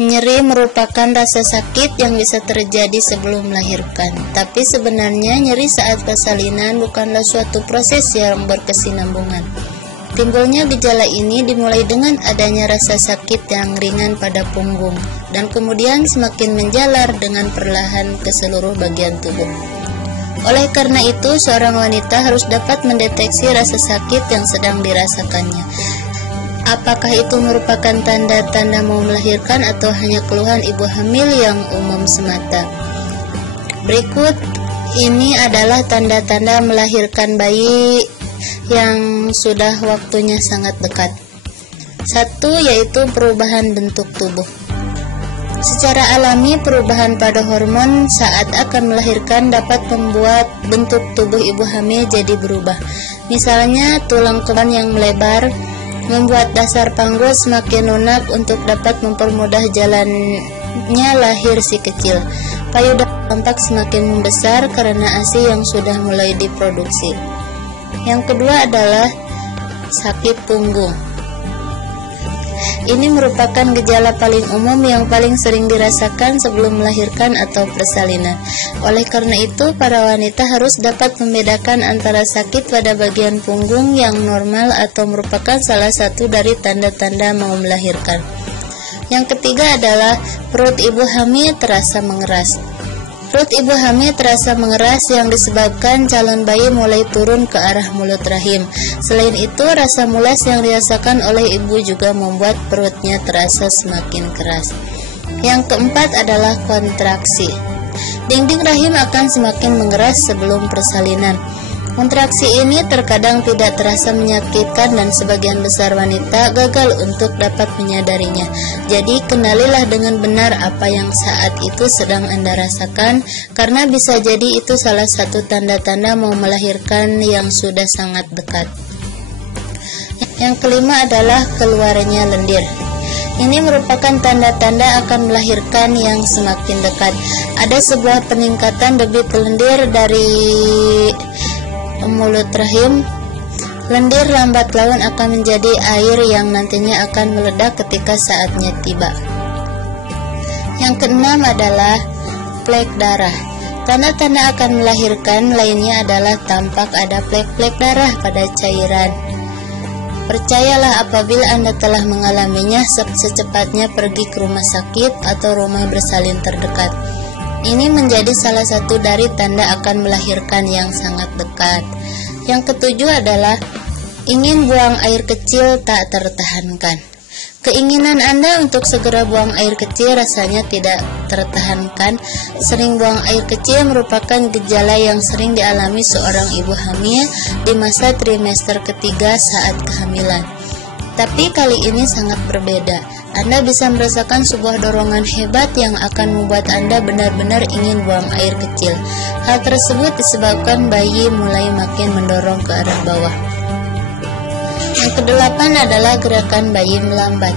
Nyeri merupakan rasa sakit yang bisa terjadi sebelum melahirkan, tapi sebenarnya nyeri saat persalinan bukanlah suatu proses yang berkesinambungan. Timbulnya gejala ini dimulai dengan adanya rasa sakit yang ringan pada punggung, dan kemudian semakin menjalar dengan perlahan ke seluruh bagian tubuh. Oleh karena itu, seorang wanita harus dapat mendeteksi rasa sakit yang sedang dirasakannya. Apakah itu merupakan tanda-tanda mau melahirkan atau hanya keluhan ibu hamil yang umum semata? Berikut ini adalah tanda-tanda melahirkan bayi yang sudah waktunya sangat dekat. 1. Yaitu perubahan bentuk tubuh. Secara alami, perubahan pada hormon saat akan melahirkan dapat membuat bentuk tubuh ibu hamil jadi berubah. Misalnya, tulang kemaluan yang melebar membuat dasar panggul semakin lunak untuk dapat mempermudah jalannya lahir si kecil. Payudara tampak semakin membesar karena ASI yang sudah mulai diproduksi. Yang kedua adalah sakit punggung. Ini merupakan gejala paling umum yang paling sering dirasakan sebelum melahirkan atau persalinan. Oleh karena itu, para wanita harus dapat membedakan antara sakit pada bagian punggung yang normal atau merupakan salah satu dari tanda-tanda mau melahirkan. Yang ketiga adalah perut ibu hamil terasa mengeras. Perut ibu hamil terasa mengeras yang disebabkan calon bayi mulai turun ke arah mulut rahim. Selain itu, rasa mulas yang dirasakan oleh ibu juga membuat perutnya terasa semakin keras. Yang keempat adalah kontraksi. Dinding rahim akan semakin mengeras sebelum persalinan. Kontraksi ini terkadang tidak terasa menyakitkan dan sebagian besar wanita gagal untuk dapat menyadarinya. Jadi kenalilah dengan benar apa yang saat itu sedang Anda rasakan, karena bisa jadi itu salah satu tanda-tanda mau melahirkan yang sudah sangat dekat. Yang kelima adalah keluarnya lendir. Ini merupakan tanda-tanda akan melahirkan yang semakin dekat. Ada sebuah peningkatan debit lendir dari mulut rahim. Lendir lambat laun akan menjadi air yang nantinya akan meledak ketika saatnya tiba. Yang keenam adalah flek darah. Tanda-tanda akan melahirkan lainnya adalah tampak ada flek-flek darah pada cairan. Percayalah, apabila Anda telah mengalaminya, secepatnya pergi ke rumah sakit atau rumah bersalin terdekat. Ini menjadi salah satu dari tanda akan melahirkan yang sangat dekat. Yang ketujuh adalah ingin buang air kecil tak tertahankan. Keinginan Anda untuk segera buang air kecil rasanya tidak tertahankan. Sering buang air kecil merupakan gejala yang sering dialami seorang ibu hamil di masa trimester ketiga saat kehamilan. Tapi kali ini sangat berbeda. Anda bisa merasakan sebuah dorongan hebat yang akan membuat Anda benar-benar ingin buang air kecil. Hal tersebut disebabkan bayi mulai makin mendorong ke arah bawah. Yang kedelapan adalah gerakan bayi melambat.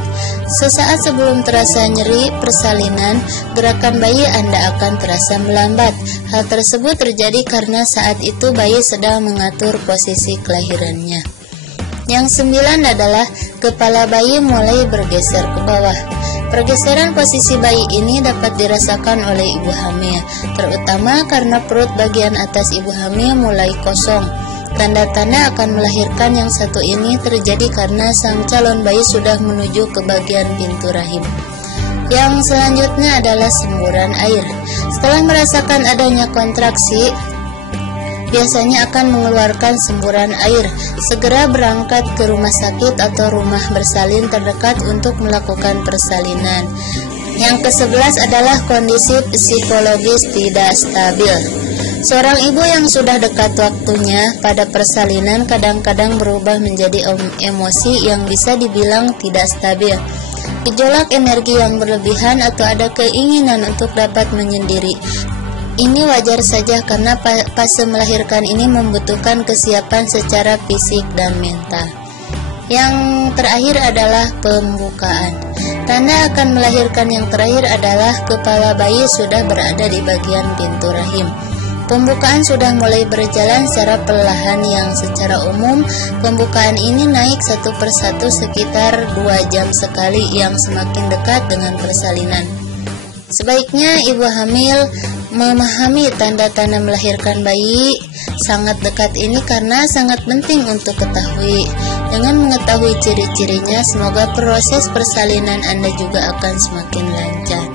Sesaat sebelum terasa nyeri persalinan, gerakan bayi Anda akan terasa melambat. Hal tersebut terjadi karena saat itu bayi sedang mengatur posisi kelahirannya. Yang 9 adalah kepala bayi mulai bergeser ke bawah. Pergeseran posisi bayi ini dapat dirasakan oleh ibu hamil, terutama karena perut bagian atas ibu hamil mulai kosong. Tanda-tanda akan melahirkan yang satu ini terjadi karena sang calon bayi sudah menuju ke bagian pintu rahim. Yang selanjutnya adalah semburan air. Setelah merasakan adanya kontraksi, biasanya akan mengeluarkan semburan air. Segera berangkat ke rumah sakit atau rumah bersalin terdekat untuk melakukan persalinan. Yang ke-11 adalah kondisi psikologis tidak stabil. Seorang ibu yang sudah dekat waktunya pada persalinan kadang-kadang berubah menjadi emosi yang bisa dibilang tidak stabil. Gejolak energi yang berlebihan atau ada keinginan untuk dapat menyendiri. Ini wajar saja karena fase melahirkan ini membutuhkan kesiapan secara fisik dan mental. Yang terakhir adalah pembukaan. Tanda akan melahirkan yang terakhir adalah kepala bayi sudah berada di bagian pintu rahim. Pembukaan sudah mulai berjalan secara perlahan yang secara umum pembukaan ini naik satu persatu sekitar 2 jam sekali yang semakin dekat dengan persalinan. Sebaiknya ibu hamil memahami tanda-tanda melahirkan bayi sangat dekat ini karena sangat penting untuk ketahui. Dengan mengetahui ciri-cirinya, semoga proses persalinan Anda juga akan semakin lancar.